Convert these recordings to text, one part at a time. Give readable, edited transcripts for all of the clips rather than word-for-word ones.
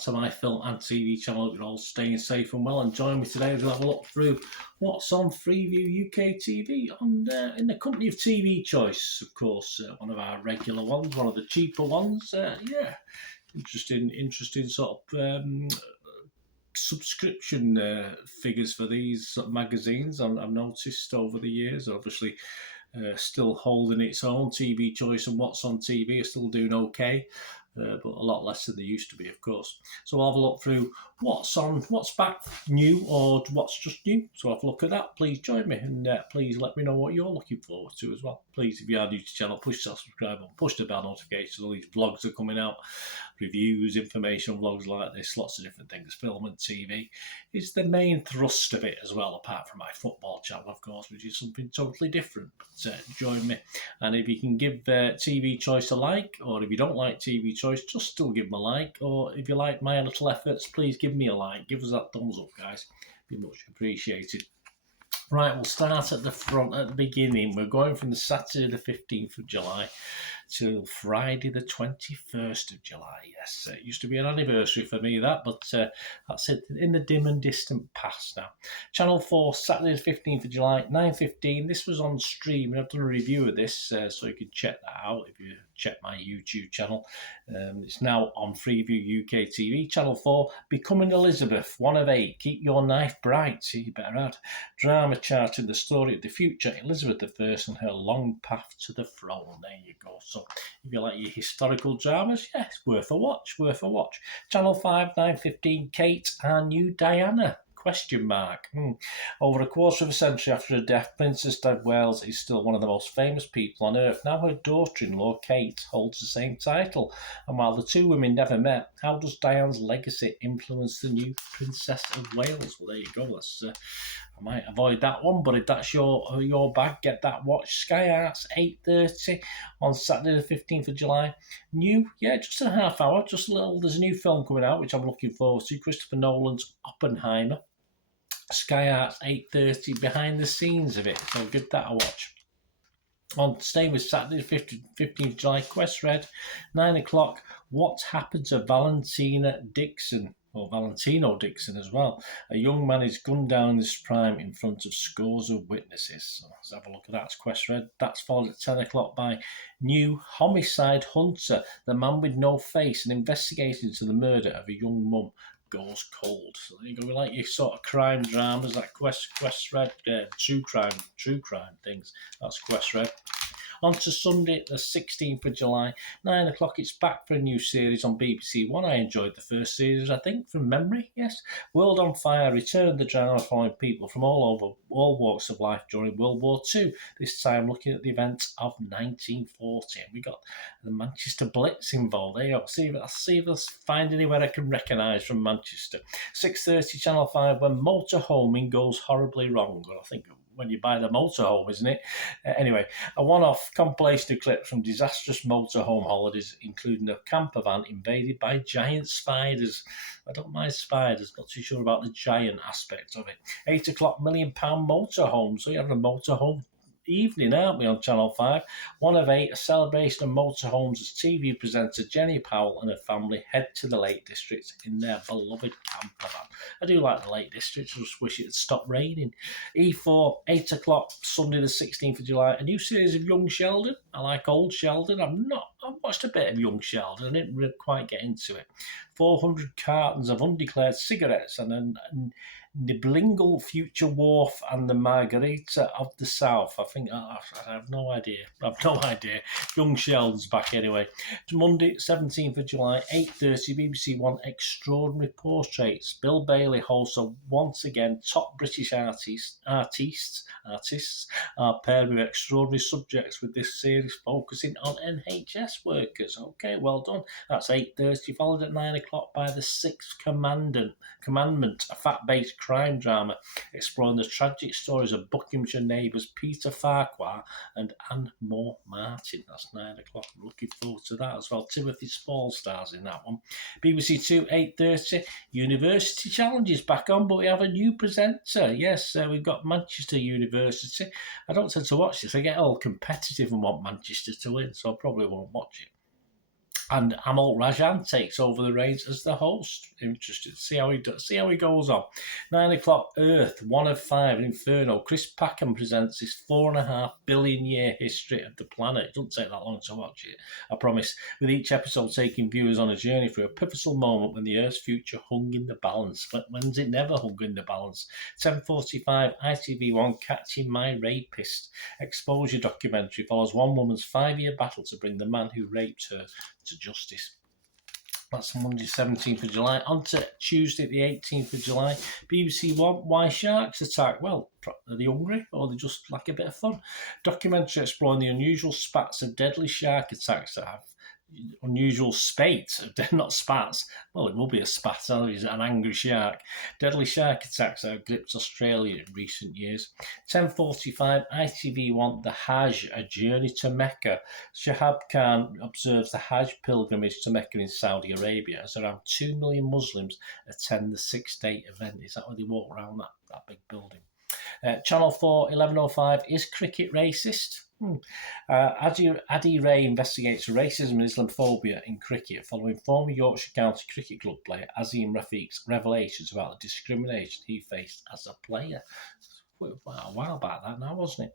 to my film and TV channel. Hope you're all staying safe and well. And join me today as we'll have a look through what's on Freeview UK TV in the company of TV Choice, of course. One of our regular ones, one of the cheaper ones. Interesting sort of subscription figures for these sort of magazines. I've noticed over the years, obviously. Still holding its own. TV Choice and What's on TV are still doing okay, but a lot less than they used to be, of course. So I'll have a look through what's back new or what's just new. So have a look at that. Please join me and please let me know what you're looking forward to as well. Please, if you are new to the channel, push the subscribe button, push the bell notifications. All these vlogs are coming out, reviews, information vlogs like this, lots of different things. Film and TV is the main thrust of it as well, apart from my football channel, of course, which is something totally different. But join me. And if you can give TV Choice a like, or if you don't like TV Choice, just still give them a like. Or if you like my little efforts, please give me a like. Give us that thumbs up, guys. Be much appreciated. Right, we'll start at the front, at the beginning. We're going from the Saturday the 15th of July till Friday the 21st of July. Yes, it used to be an anniversary for me, that, but that's it in the dim and distant past now. Channel 4, Saturday the 15th of July, 9:15. This was on stream, and I've done a review of this, so you can check that out if you check my YouTube channel. It's now on Freeview UK TV. Channel 4, Becoming Elizabeth, 1 of 8. Keep your knife bright. See, you better add. Drama charting the story of the future Elizabeth I and her long path to the throne. There you go. So if you like your historical dramas, yeah, it's worth a watch. Channel 5, 9:15. Kate, our new Diana. ? Over a quarter of a century after her death, Princess Di Wales is still one of the most famous people on earth. Now her daughter-in-law, Kate, holds the same title. And while the two women never met, how does Diane's legacy influence the new Princess of Wales? Well, there you go. I might avoid that one, but if that's your bag, get that watch. Sky Arts, 8:30 on Saturday the 15th of July. New, just a half hour, just a little. There's a new film coming out, which I'm looking forward to. Christopher Nolan's Oppenheimer. Sky Arts, 8:30, behind the scenes of it. So give that a watch. On staying with Saturday, 15th July, Quest Red, 9 o'clock. What happened to Valentino Dixon as well? A young man is gunned down in his prime in front of scores of witnesses. So let's have a look at that. It's Quest Red. That's followed at 10 o'clock by New Homicide Hunter, the man with no face, an investigation into the murder of a young mum goes cold. So there you go. We like your sort of crime dramas, like Quest Red, true crime things. That's Quest Red. On to Sunday, the 16th of July, 9 o'clock. It's back for a new series on BBC One. I enjoyed the first series, I think, from memory, yes. World on Fire returned the drama following people from all walks of life during World War II, this time looking at the events of 1940. And we got the Manchester Blitz involved. There you go. I'll see if I find anywhere I can recognise from Manchester. 6:30, Channel 5, when motorhoming goes horribly wrong. I think when you buy the motorhome, isn't it? Anyway, a one-off compilation of clips from disastrous motorhome holidays, including a camper van invaded by giant spiders. I don't mind spiders, not too sure about the giant aspect of it. 8 o'clock, £1 million motorhome. So you have a motorhome evening, aren't we, on Channel 5? 1 of 8, a celebration of motorhomes as TV presenter Jenny Powell and her family head to the Lake District in their beloved camper van. I do like the Lake District, I just wish it had stopped raining. E4, 8 o'clock, Sunday the 16th of July, a new series of Young Sheldon. I like old Sheldon. I've watched a bit of Young Sheldon, I didn't really quite get into it. 400 cartons of undeclared cigarettes and Niblingle, Future Wharf, and the Margarita of the South. I think I have no idea. Young Sheldon's back anyway. Monday, 17th of July, 8:30, BBC One Extraordinary Portraits. Bill Bailey holds once again top British artists are paired with extraordinary subjects with this series focusing on NHS workers. Okay, well done. That's 8:30, followed at 9 o'clock by The Sixth Commandment, a fact-based crime drama exploring the tragic stories of Buckinghamshire neighbours Peter Farquhar and Anne Moore Martin. That's 9 o'clock. I'm looking forward to that as well. Timothy Spall stars in that one. BBC Two, 8:30. University Challenge is back on, but we have a new presenter. Yes, we've got Manchester University. I don't tend to watch this. I get all competitive and want Manchester to win, so I probably won't watch it. And Amal Rajan takes over the reins as the host. Interested to see how he goes on. 9 o'clock, Earth, 1 of 5, Inferno. Chris Packham presents his 4.5 billion year history of the planet. It doesn't take that long to watch it, I promise. With each episode taking viewers on a journey through a pivotal moment when the Earth's future hung in the balance. When's it never hung in the balance? 10:45, ITV1, Catching My Rapist. Exposure documentary follows one woman's 5-year battle to bring the man who raped her to justice. That's Monday, 17th of July. On to Tuesday, the 18th of July. BBC One, Why Sharks Attack? Well, are they hungry or they just like a bit of fun? Documentary exploring the unusual spats of deadly shark attacks that have unusual spate, not spats. Well, it will be a spat, it's an angry shark. Deadly shark attacks that have gripped Australia in recent years. 10:45, ITV1, The Hajj, A Journey to Mecca. Shahab Khan observes the Hajj pilgrimage to Mecca in Saudi Arabia as around 2 million Muslims attend the 6-day event. Is that where they walk around that big building? Channel 4, 11:05, Is Cricket Racist? Adi Ray investigates racism and Islamophobia in cricket following former Yorkshire County Cricket Club player Azim Rafiq's revelations about the discrimination he faced as a player. A while back that now, wasn't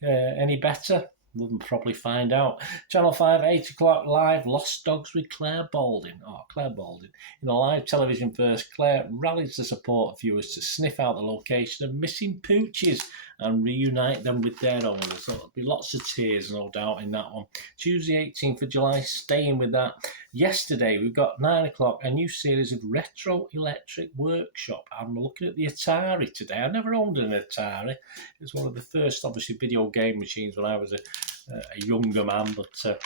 it? Any better? We'll probably find out. Channel 5, 8 o'clock, live, Lost Dogs with Claire Balding. Claire Balding. In a live television first, Claire rallies the support of viewers to sniff out the location of missing pooches and reunite them with their owners. So there'll be lots of tears, no doubt, in that one. Tuesday, 18th of July, staying with that. Yesterday, we've got 9 o'clock, a new series of Retro Electric Workshop. I'm looking at the Atari today. I never owned an Atari. It was one of the first, obviously, video game machines when I was a younger man, but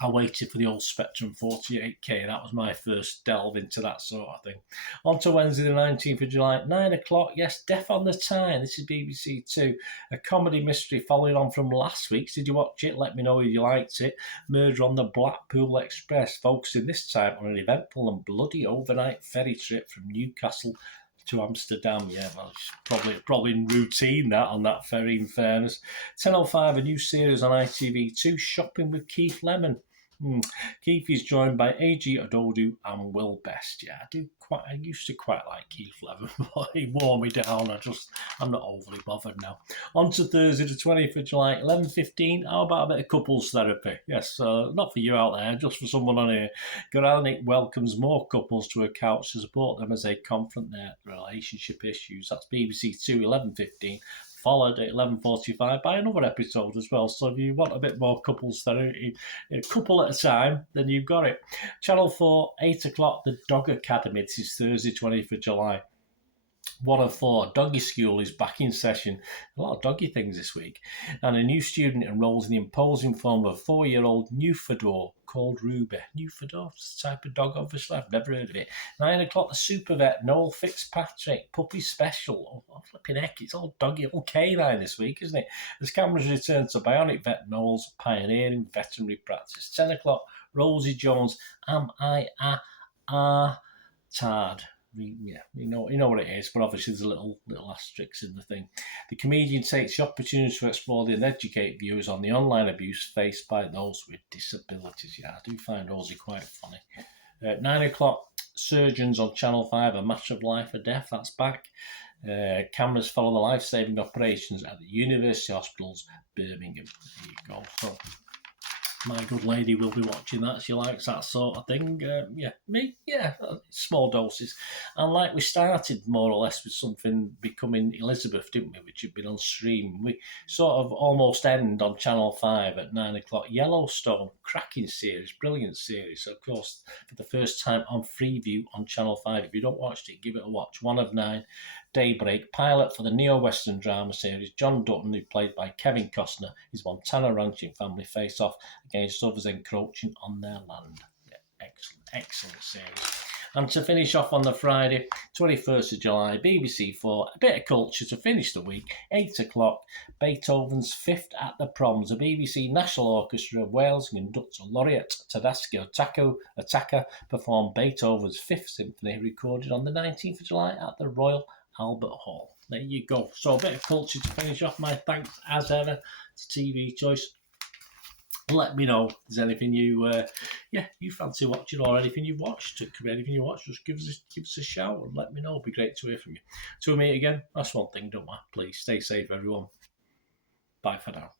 I waited for the old Spectrum 48K. That was my first delve into that sort of thing. On to Wednesday, the 19th of July, 9 o'clock. Yes, Death on the Tyne. This is BBC Two. A comedy mystery following on from last week's. Did you watch it? Let me know if you liked it. Murder on the Blackpool Express, focusing this time on an eventful and bloody overnight ferry trip from Newcastle to Amsterdam. Yeah, well, it's probably in routine that on that ferry, in fairness. 10:05, a new series on ITV2, Shopping with Keith Lemon. Keith is joined by A.G. Adodu and Will Best. Yeah, I used to quite like Keith Lemon, but he wore me down. I'm not overly bothered now. On to Thursday, the 20th of July, 11:15. How about a bit of couples therapy? Yes, not for you out there, just for someone on here. Goralnik welcomes more couples to her couch to support them as they confront their relationship issues. That's BBC Two, 11:15. Followed at 11:45 by another episode as well. So if you want a bit more couples therapy, a couple at a time, then you've got it. Channel 4, 8 o'clock, The Dog Academy. This is Thursday, 20th of July. 1 of 4, Doggy School is back in session. A lot of doggy things this week. And a new student enrolls in the imposing form of a 4-year-old Newfoundland called Ruby. Newfoundland, it's a type of dog, obviously. I've never heard of it. 9 o'clock, The Super Vet, Noel Fitzpatrick, Puppy Special. Oh, flipping heck, it's all doggy, all canine this week, isn't it? As cameras return to Bionic Vet Noel's pioneering veterinary practice. 10 o'clock, Rosie Jones, Am I a Tard? Yeah, you know what it is, but obviously there's a little asterisk in the thing. The comedian takes the opportunity to explore and educate viewers on the online abuse faced by those with disabilities. Yeah, I do find Rosie quite funny. 9 o'clock, Surgeons on Channel 5, A Matter of Life or Death. That's back. Cameras follow the life-saving operations at the University Hospitals, Birmingham. There you go. So, my good lady will be watching that. She likes that sort of thing. Small doses. And like we started more or less with something becoming Elizabeth, didn't we, which had been on stream. We sort of almost end on Channel 5 at 9 o'clock. Yellowstone, cracking series, brilliant series. So, of course, for the first time on Freeview on Channel 5. If you don't watch it, give it a watch. 1 of 9. Daybreak, pilot for the neo-Western drama series. John Dutton, who played by Kevin Costner, his Montana ranching family face off against others encroaching on their land. Yeah, excellent series. And to finish off on the Friday, 21st of July, BBC 4, a bit of culture to finish the week. 8 o'clock, Beethoven's Fifth at the Proms. The BBC National Orchestra of Wales conductor laureate Tadasco Attacker performed Beethoven's Fifth Symphony, recorded on the 19th of July at the Royal Albert Hall. There you go. So a bit of culture to finish off. My thanks, as ever, to TV Choice. Let me know if there's anything you fancy watching or anything you've watched. It could be anything you watched. Just give us a shout and let me know. It'd be great to hear from you. Till we meet again, that's one thing, don't we? Please stay safe, everyone. Bye for now.